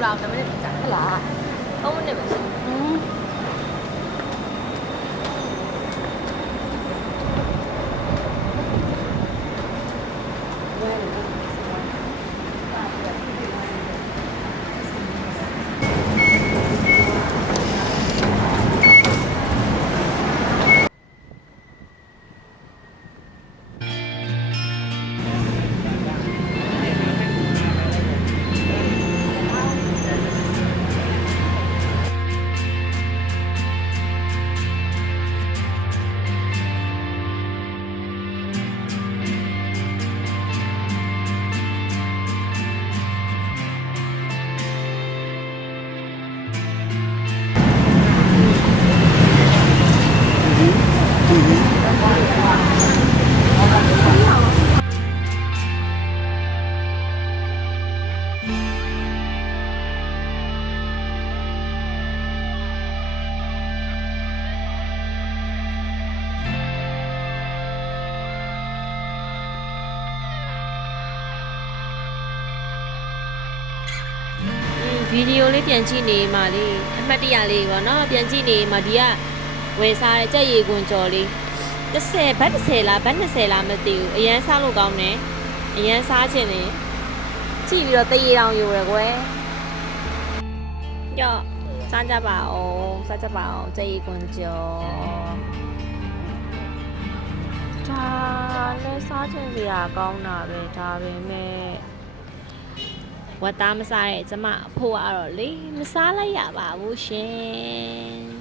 到咱们这家不啦？我们这边是。ဗီဒီယိုလေးပြန်ကြည့်နေမှလေအမှတ်တရလေးပေါ့နော်ပြန်ကြည့်နေမှဒီကဝယ်စားတဲ့ကြက်ရီကွန်ကြော်လေး30ဘတ်30လားဘတ်20လားမသိဘူးအရန်စားလို့ကောင်းတယ်အရန်စားခြင်းနေကြည့်ပြီးတော့တရေတောင်ယူရယ်ကွယ်ကြော့စားကြပါအောင်ကြက်ရီကွန်ကြော်ဒါလည်းစားခြင်းစရာကောင်းတာပဲဒါပဲမဲ့ဝတ်သားမစားတဲ့ကျမအဖိုးကတော့လေမစားလိုက်ရပါဘူးရှင်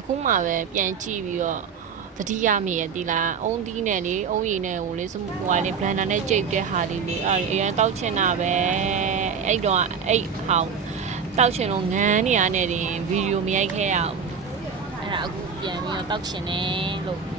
အခုမှပဲပြန်ကြည့်ပြီးတော့သတိရမိရဲ့ဒီလားအုံးသီးနဲ့လေအုံးရည်နဲ့ဟိုလေဟိုလေဘလန်ဒါနဲ့ကြိတ်တဲ့ဟာလေးလေအရင်တောက်ချင်တာပဲအဲ့တော့အဲ့ဟောင်းတောက်ချင်လို့ငန်းနေရတဲ့တင်ဗီဒီယိုမရိုက်ခဲ့ရအောင်အဲ့ဒါအခုပြန်ပြီးတော့တောက်ချင်တယ်လို့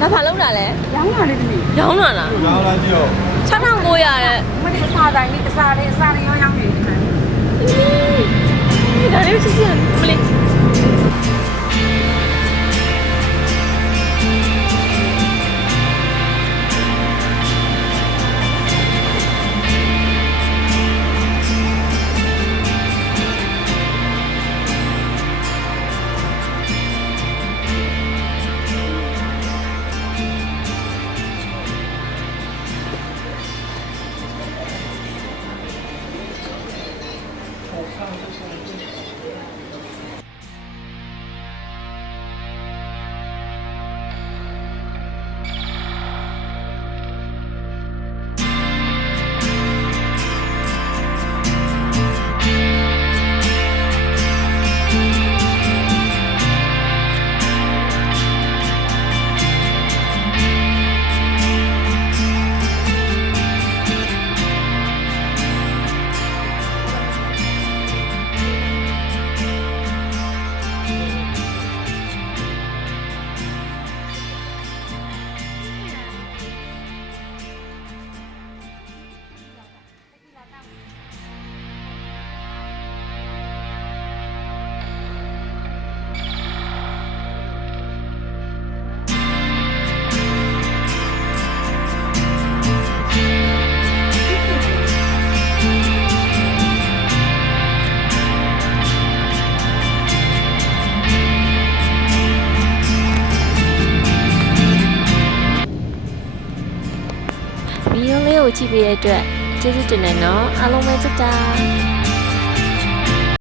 ဒါဘာလုပ်တာလဲရောင်းတာလေတမီးရောင်းတာလားရောင်းလာကြည့်တော့6900တဲ့မနေ့အစားတိုင်းလေးအစားလေးရောင်းနေတယ်ဒါလေးချစ်စရာမလေး ဗီဒီယိုလေးကိုကြည့်ပေးတဲ့အတွက်ကျေးဇူးတင်တယ်နော်အားလုံးပဲချစ်တာ